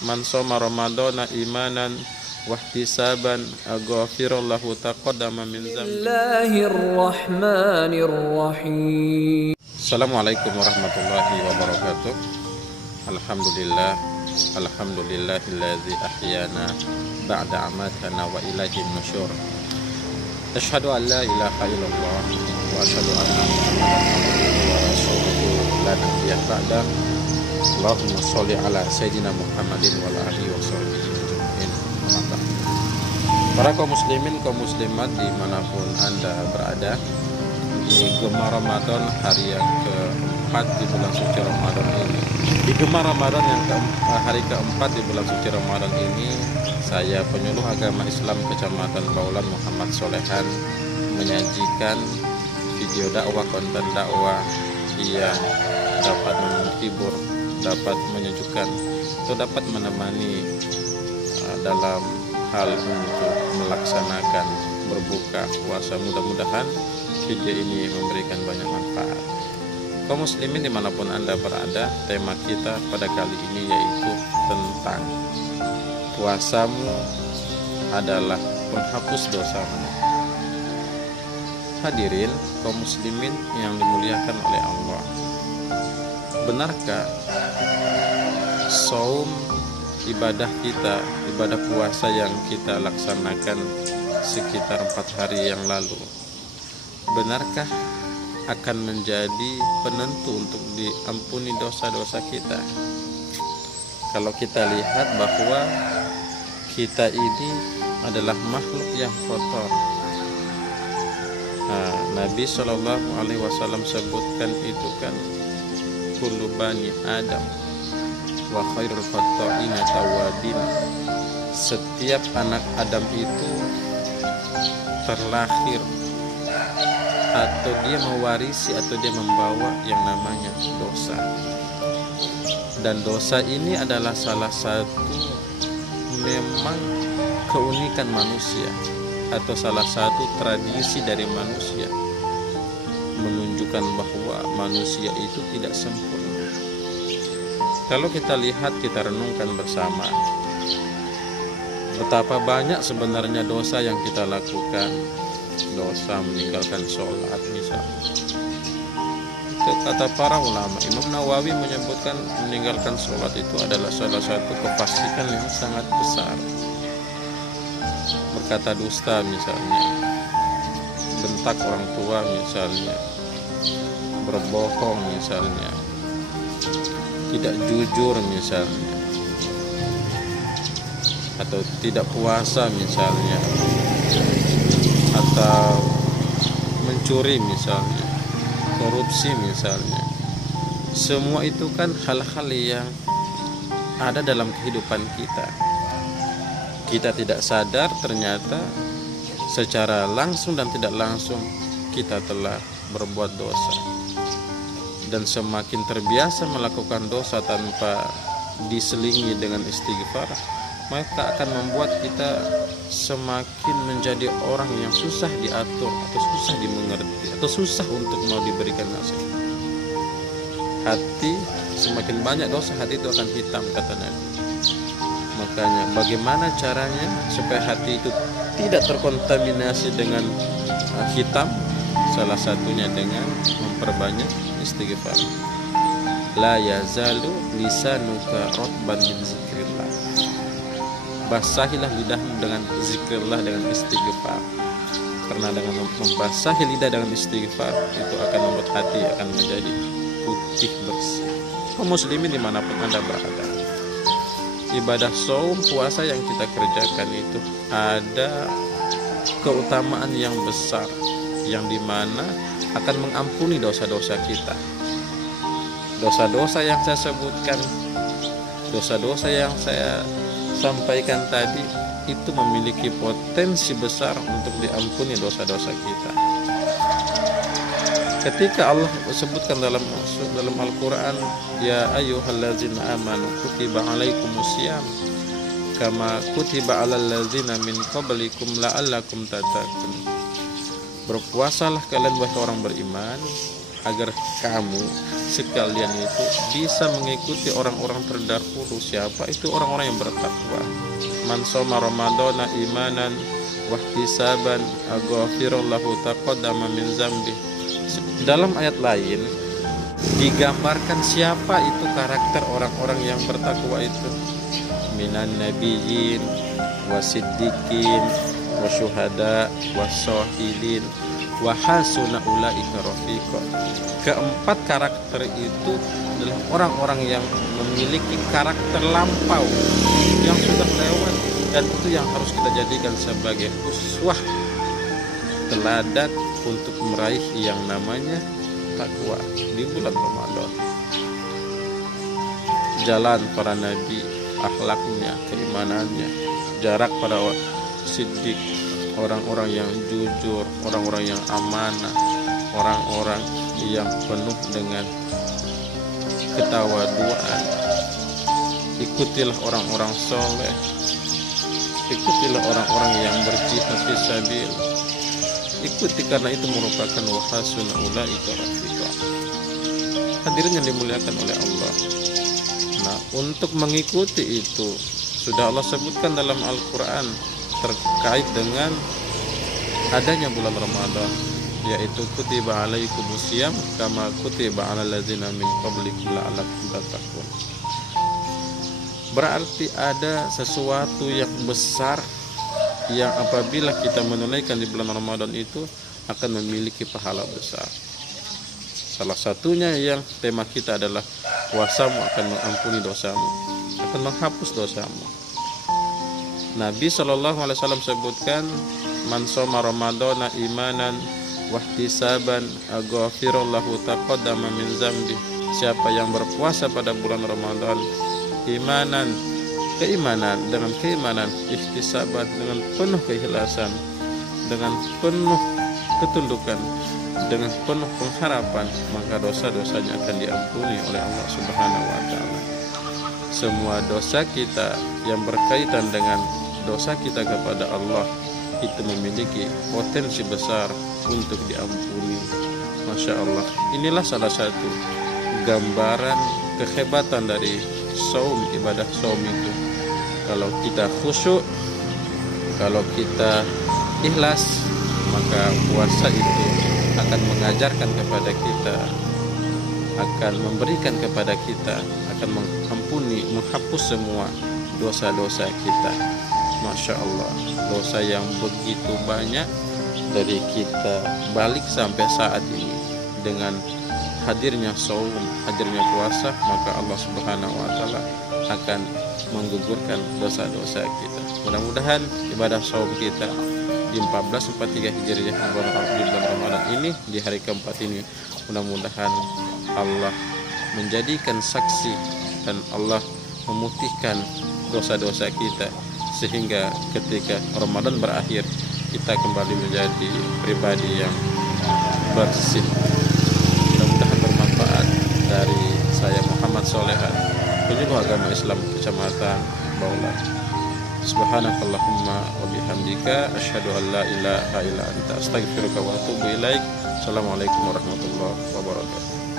man shoma ramadhana imanan wahtisaban aghfirallahu taqaddama min dzambi. Bismillahirrahmanirrahim. Assalamualaikum warahmatullahi wabarakatuh. Alhamdulillahilladzi ahyana ba'da amatana wa ilaihin nusyur. Asyhadu an la ilaha illallah wa asyhadu anna Muhammadan abduhu wa rasuluhu la nabiyya ba'da. Allahumma sholli ala sayyidina Muhammadin wa ala alihi wa sahbihi ajma'in. Para kaum muslimin, kaum muslimat dimanapun Anda berada, di Gemar Ramadan hari yang keempat di bulan suci Ramadan ini, di Gemar Ramadan yang hari keempat di bulan suci Ramadan ini, saya penyuluh agama Islam Kecamatan Baulan Muhammad Solehan menyajikan video dakwah, konten dakwah yang dapat menghibur, dapat menyejukkan, atau dapat menemani dalam hal untuk melaksanakan berbuka puasa. Mudah-mudahan video ini memberikan banyak manfaat. Kaum muslimin dimanapun Anda berada, tema kita pada kali ini yaitu tentang puasamu adalah penghapus dosamu. Hadirin kaum muslimin yang dimuliakan oleh Allah, benarkah saum, ibadah kita, ibadah puasa yang kita laksanakan sekitar 4 hari yang lalu, benarkah akan menjadi penentu untuk diampuni dosa-dosa kita? Kalau kita lihat bahwa kita ini adalah makhluk yang kotor. Nabi SAW sebutkan itu kan, kullu bani Adam wa khairul khata'ina tawabin. Setiap anak Adam itu terlahir atau dia mewarisi atau dia membawa yang namanya dosa. Dan dosa ini adalah salah satu memang keunikan manusia, atau salah satu tradisi dari manusia, menunjukkan bahwa manusia itu tidak sempurna. Kalau kita lihat, kita renungkan bersama, betapa banyak sebenarnya dosa yang kita lakukan. Dosa meninggalkan sholat misalnya. Kata para ulama, Imam Nawawi menyebutkan meninggalkan sholat itu adalah salah satu kefasikan yang sangat besar. Berkata dusta misalnya, bentak orang tua misalnya, berbohong misalnya, tidak jujur misalnya, atau tidak puasa misalnya, atau mencuri misalnya, korupsi misalnya. Semua itu kan hal-hal yang ada dalam kehidupan kita. Kita tidak sadar ternyata secara langsung dan tidak langsung kita telah berbuat dosa. Dan semakin terbiasa melakukan dosa tanpa diselingi dengan istighfar, maka akan membuat kita semakin menjadi orang yang susah diatur, atau susah dimengerti, atau susah untuk mau diberikan nasihat. Hati, semakin banyak dosa, hati itu akan hitam, kata Nabi. Makanya bagaimana caranya supaya hati itu tidak terkontaminasi dengan hitam? Salah satunya dengan memperbanyak istighfar. La yazalu lisanuka rotban min zikrillah. Basahilah lidahmu dengan zikrillah, dengan istighfar. Karena dengan membasahi lidah dengan istighfar, itu akan membuat hati akan menjadi putih bersih. Kaum muslimin dimanapun Anda berada, ibadah saum, puasa yang kita kerjakan itu ada keutamaan yang besar, yang dimana akan mengampuni dosa-dosa kita. Dosa-dosa yang saya sebutkan, dosa-dosa yang saya sampaikan tadi, itu memiliki potensi besar untuk diampuni dosa-dosa kita. Ketika Allah sebutkan dalam Al-Quran, ya ayyuhallazina amanu kutiba alaikumusiyam kama kutiba alal ladzina min qablikum la'allakum tattaqun. Berpuasalah kalian wahai orang beriman, agar kamu sekalian itu bisa mengikuti orang-orang terdahulu. Siapa itu? Orang-orang yang bertakwa. Man shoma ramadhana imanan wahtisaban aghfirallahu taqaddama min zambi. Dalam ayat lain digambarkan siapa itu karakter orang-orang yang bertakwa itu. Minan nabiyyin wasiddiqin wasyuhada wasyahidin wa hasuna ulaika rafiqa. Keempat karakter itu adalah orang-orang yang memiliki karakter lampau yang sudah lewat, dan itu yang harus kita jadikan sebagai uswah teladan untuk meraih yang namanya takwa di bulan Ramadan. Jalan para nabi, akhlaknya, keimanannya, jarak pada siddiq, orang-orang yang jujur, orang-orang yang amanah, orang-orang yang penuh dengan ketawaduan. Ikutilah orang-orang soleh, ikutilah orang-orang yang berjihad fisabilillah. Ikuti karena itu merupakan wahasuna ulaika rafiqa. Hadirin yang dimuliakan oleh Allah. Nah, untuk mengikuti itu sudah Allah sebutkan dalam Al-Quran terkait dengan adanya bulan Ramadan, yaitu kutiba alaikumusiyam kama kutiba alal ladzina min qablikum la'allakum tattaqun. Berarti ada sesuatu yang besar yang apabila kita menunaikan di bulan Ramadan itu akan memiliki pahala besar. Salah satunya yang tema kita adalah puasamu akan mengampuni dosamu, akan menghapus dosamu. Nabi SAW sebutkan, man shoma ramadhana imanan wahtisaban aghfirallahu taqaddama min zambi. Siapa yang berpuasa pada bulan Ramadan imanan, keimanan, dengan keimanan, ihtisaban, dengan penuh keikhlasan, dengan penuh ketundukan, dengan penuh pengharapan, maka dosa-dosanya akan diampuni oleh Allah Subhanahu wa taala. Semua dosa kita yang berkaitan dengan dosa kita kepada Allah itu memiliki potensi besar untuk diampuni. Masya Allah. Inilah salah satu gambaran kehebatan dari saum, ibadah saum itu. Kalau kita khusyuk, kalau kita ikhlas, maka puasa itu akan mengajarkan kepada kita, akan memberikan kepada kita, akan mengampuni, menghapus semua dosa-dosa kita. Masya Allah, dosa yang begitu banyak dari kita balik sampai saat ini. Dengan hadirnya saum, hadirnya puasa, maka Allah Subhanahu wa taala akan menggugurkan dosa-dosa kita. Mudah-mudahan ibadah saum kita di 1443 Hijriah di bulan Ramadan ini, di hari keempat ini, mudah-mudahan Allah menjadikan saksi dan Allah memutihkan dosa-dosa kita, sehingga ketika Ramadan berakhir kita kembali menjadi pribadi yang bersih. Mudah-mudahan bermanfaat. Dari saya Muhammad Solehan, penyuluh agama Islam Kecamatan Baulan. Subhanakallahumma wa bihamdika asyhadu an la ilaha illa anta astaghfiruka wa atubu ilaik. Assalamualaikum warahmatullahi wabarakatuh.